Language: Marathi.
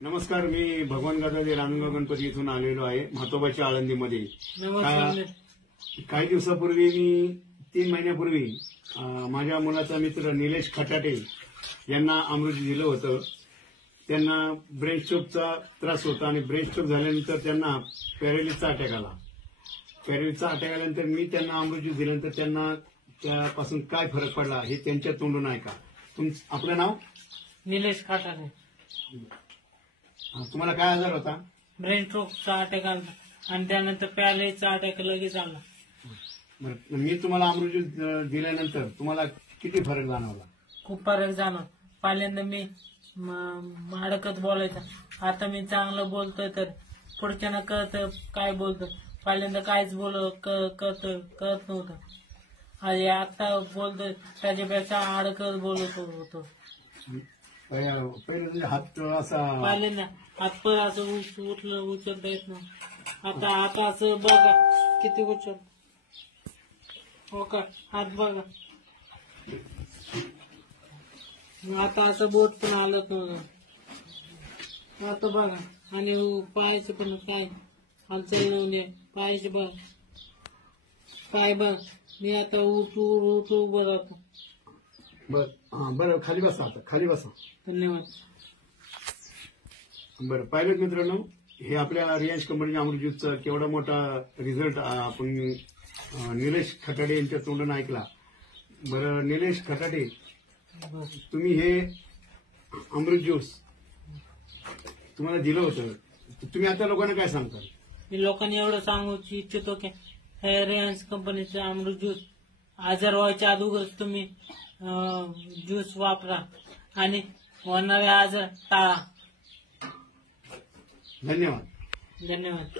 नमस्कार, मी भगवान गदादे रानगाव गणपती इथून आलेलो आहे म्हातोबाच्या आळंदीमध्ये. काही दिवसापूर्वी मी 3 महिन्यापूर्वी माझ्या मुलाचा मित्र निलेश खटाटे यांना अमृत दिलं होतं. त्यांना ब्रेन स्ट्रोकचा त्रास होता आणि ब्रेन स्ट्रोक झाल्यानंतर त्यांना पॅरालिसचा अटॅक आला. पॅरालिसचा अटॅक आल्यानंतर मी त्यांना अमृत दिल्यानंतर त्यांना त्यापासून काय फरक पडला हे त्यांच्या तोंडून ऐका. आपलं नाव? निलेश खटाटे. तुम्हाला काय आजार होता? ब्रेन स्ट्रोकचा अटॅक आला आणि त्यानंतर पॅरालिसचा अटॅक लगेच आला. बरं, मी तुम्हाला अमृत दिल्यानंतर तुम्हाला किती फरक जाणवला? खूप फरक जाणवला. पहिल्यांदा मी अडकत बोलायचा, आता मी चांगलं बोलतोय. तर पुढच्यानं कळत काय बोलतो. पहिल्यांदा काहीच कळत नव्हतं आणि आता बोलतोय त्याच्यापेक्षा अडकत बोलत होतो. पहिले हात असा पहिल्यांदा हात पर असं उचलता येत नाही. आता असं बघा किती उचल. हो का, हात बघा. आता असं बोट पण आलंच नव्हतं. आता बघा. आणि पायाचे पण काय हालचाल नव्हती. पायाचे बघ, पाय बघ. मी आता उभं राहतो. बरं, खाली बसा. आता खाली बसा. धन्यवाद. बरं, पायलट मित्रांनो, हे आपल्या रियांश कंपनीच्या अमृत ज्यूसचा केवढा मोठा रिझल्ट आपण निलेश खटाटे यांच्या तोंडून ऐकला. बरं निलेश खटाटे, तुम्ही हे अमृत ज्यूस तुम्हाला दिलं होतं, तुम्ही आता लोकांना काय सांगता? मी लोकांनी एवढं सांगू इच्छितो की हे रिलायन्स कंपनीचं अमृत ज्यूस आजार व्हायच्या अगोदर तुम्ही ज्यूस वापरा आणि होणारे आजार टाळा. धन्यवाद. धन्यवाद.